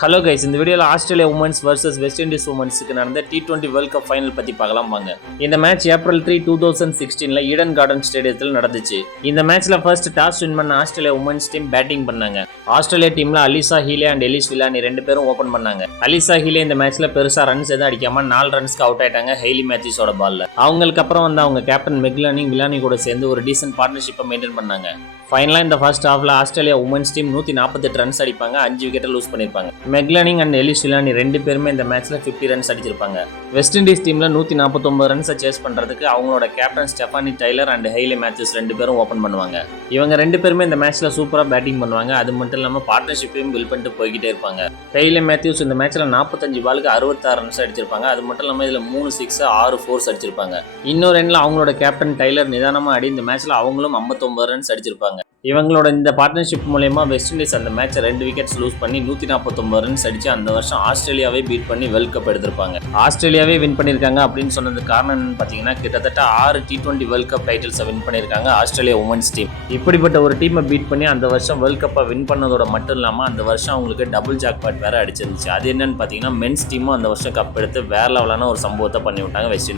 Hello guys, இந்த வீடியோவில் Australia women's versus West Indies உமன்ஸுக்கு நடந்த T20 வேர்ல்ட் கப் ஃபைனல் பற்றி பார்க்கலாம் வாங்க. இந்த மேட்ச் ஏப்ரல் 3, 2016 ஈடன் கார்டன் ஸ்டேடியத்தில் நடந்துச்சு. இந்த மேட்ச்ல ஃபர்ஸ்ட் டாஸ் வின் பண்ண ஆஸ்திரேலியா உமன்ஸ் டீம் பேட்டிங் பண்ணாங்க. ஆஸ்திரேலியா டீம்ல அலிசா ஹீலே அண்ட் எலிஸ் வில்லானி ரெண்டு பேரும் ஓபன் பண்ணாங்க. அலிசா ஹீலே இந்த மேட்ச்ல பெருசா ரன்ஸ் எதுவும் அடிக்காம 4 ரன்ஸ்க்கு அவுட் ஆயிட்டாங்க ஹெய்லி மேத்யூஸோட பால்ல. அவங்களுக்கு அப்புறம் வந்து அவங்க கேப்டன் மெக்லானி வில்லானி கூட சேர்ந்து ஒரு டீசன்ட் பார்ட்னர்ஷிப்பை மெயின்டைன் பண்ணாங்க. ஃபைனலாக இந்த ஃபர்ஸ்ட் ஹாஃப்ல ஆஸ்திரேலியா உமன்ஸ் டீம் 148 ரன்ஸ் அடிப்பாங்க, 5 விக்கெட்டை லூஸ் பண்ணியிருப்பாங்க. மெக்லானிங் அண்ட் எலிஸ் வில்லானி ரெண்டு பேருமே இந்த மேட்ச்ல 50 ரன்ஸ் அடிச்சிருப்பாங்க. வெஸ்ட் இண்டீஸ் டீம்ல 149 ரன்ஸை சேஸ் பண்றதுக்கு அவங்களோட captain Stefanie Taylor and Hayley Matthews ரெண்டு பேரும் ஓபன் பண்ணுவாங்க. இவங்க ரெண்டு பேருமே இந்த மேட்ச்ல சூப்பரா பேட்டிங் பண்ணுவாங்க. அது மட்டும் இல்லாம பார்ட்னர்ஷிப்பையும் பில்ட் பண்ணிட்டு போய்கிட்டே இருப்பாங்க. ஹெய்லி மேத்யூஸ் இந்த மேட்ச்ல 45 பாலுக்கு 66 ரன்ஸ் அடிச்சிருப்பாங்க. அது மட்டும் இல்லாம இதுல 3 6 6 4 அடிச்சிருப்பாங்க. இன்னொரு எண்ணில் அவங்களோட கேப்டன் டைலர் நிதானமா ஆடி இந்த மேட்ச்ல அவங்களும் 59 ரன்ஸ் அடிச்சிருப்பாங்க. இவங்களோட இந்த பார்ட்னர்ஷிப் மூலமா வெஸ்ட் இண்டீஸ் அந்த மேட்சை 2 விக்கெட்ஸ் லூஸ் பண்ணி 149 ரன்ஸ் அடிச்சு அந்த வருஷம் ஆஸ்திரேலியாவே பீட் பண்ணி வேர்ல்ட் கப் எடுத்திருப்பாங்க. ஆஸ்திரேலியாவே வின் பண்ணியிருக்காங்க அப்படின்னு சொன்னதுக்கு காரணம் என்னன்னு பார்த்தீங்கன்னா, கிட்டத்தட்ட 6 T20 வேர்ல்ட் கப் டைட்டில்ஸை வின் பண்ணியிருக்காங்க ஆஸ்திரேலியா உமன்ஸ் டீம். இப்படிப்பட்ட ஒரு டீமை பீட் பண்ணி அந்த வருஷம் வேர்ல்ட் கப்பை வின் பண்ணதோட மட்டும் இல்லாமல் அந்த வருஷம் அவங்களுக்கு டபுள் ஜாக்பாட் வேற அடிச்சிருந்துச்சு. அது என்னன்னு பார்த்தீங்கன்னா, மென்ஸ் டீமும் அந்த வருஷம் கப் எடுத்து வேற லெவலான ஒரு சம்பவத்தை பண்ணி விட்டாங்க வெஸ்ட் இண்டீஸ்.